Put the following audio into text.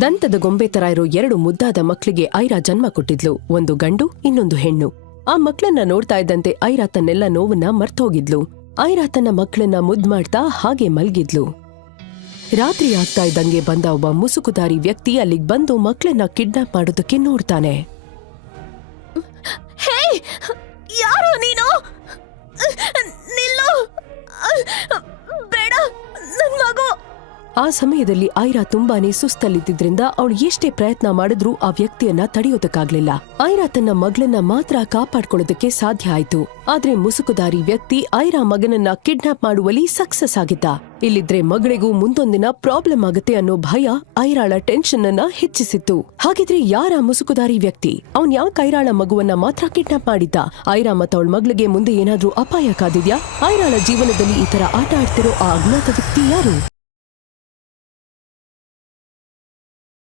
ದಂತದ ಗೊಂಬೆ ತರ ಇರೋ ಎರಡು ಮುದ್ದಾದ ಮಕ್ಕಳಿಗೆ ಐರಾ ಜನ್ಮ ಕೊಟ್ಟಿದ್ಲು. ಒಂದು ಗಂಡು, ಇನ್ನೊಂದು ಹೆಣ್ಣು. ಆ ಮಕ್ಕಳನ್ನ ನೋಡ್ತಾ ಇದ್ದಂತೆ ಐರಾ ತನ್ನೆಲ್ಲ ನೋವನ್ನ ಮರ್ತೋಗಿದ್ಲು. ಐರಾ ತನ್ನ ಮಕ್ಕಳನ್ನ ಮುದ್ ಮಾಡ್ತಾ ಹಾಗೆ ಮಲ್ಗಿದ್ಲು. ರಾತ್ರಿ ಆಗ್ತಾ ಇದ್ದಂಗೆ ಬಂದ ಒಬ್ಬ ಮುಸುಕುದಾರಿ ವ್ಯಕ್ತಿ ಅಲ್ಲಿಗ್ ಬಂದು ಮಕ್ಕಳನ್ನ ಕಿಡ್ನಾಪ್ ಮಾಡೋದಕ್ಕೆ ನೋಡ್ತಾನೆ. ಯಾರು ನೀನು? ಆ ಸಮಯದಲ್ಲಿ ಐರಾ ತುಂಬಾನೇ ಸುಸ್ತಲ್ಲಿದ್ದಿದ್ರಿಂದ ಅವಳು ಎಷ್ಟೇ ಪ್ರಯತ್ನ ಮಾಡಿದ್ರೂ ಆ ವ್ಯಕ್ತಿಯನ್ನ ತಡೆಯೋದಕ್ಕಾಗ್ಲಿಲ್ಲ. ಐರಾ ತನ್ನ ಮಗಳನ್ನ ಮಾತ್ರ ಕಾಪಾಡ್ಕೊಳ್ಳೋದಕ್ಕೆ ಸಾಧ್ಯ ಆಯ್ತು. ಆದ್ರೆ ಮುಸುಕುದಾರಿ ವ್ಯಕ್ತಿ ಐರಾ ಮಗನನ್ನ ಕಿಡ್ನಾಪ್ ಮಾಡುವಲ್ಲಿ ಸಕ್ಸಸ್ ಆಗಿದ್ದ. ಇಲ್ಲಿದ್ರೆ ಮಗಳಿಗೂ ಮುಂದೊಂದಿನ ಪ್ರಾಬ್ಲಮ್ ಆಗುತ್ತೆ ಅನ್ನೋ ಭಯ ಐರಾಳ ಟೆನ್ಷನ್ ಅನ್ನ ಹೆಚ್ಚಿಸಿತ್ತು. ಹಾಗಿದ್ರೆ ಯಾರ ಮುಸುಕುದಾರಿ ವ್ಯಕ್ತಿ? ಅವನ್ ಯಾಕೆ ಐರಾಳ ಮಗುವನ್ನ ಮಾತ್ರ ಕಿಡ್ನಾಪ್ ಮಾಡಿದ್ದ? ಐರಾ ಮತ್ತು ಅವಳ ಮಗಳಿಗೆ ಮುಂದೆ ಏನಾದ್ರೂ ಅಪಾಯ ಕಾದಿದ್ಯಾ? ಐರಾಳ ಜೀವನದಲ್ಲಿ ಈ ತರ ಆಟ ಆಡ್ತಿರೋ ಆ ಅಜ್ಞಾತ ವ್ಯಕ್ತಿ ಯಾರು?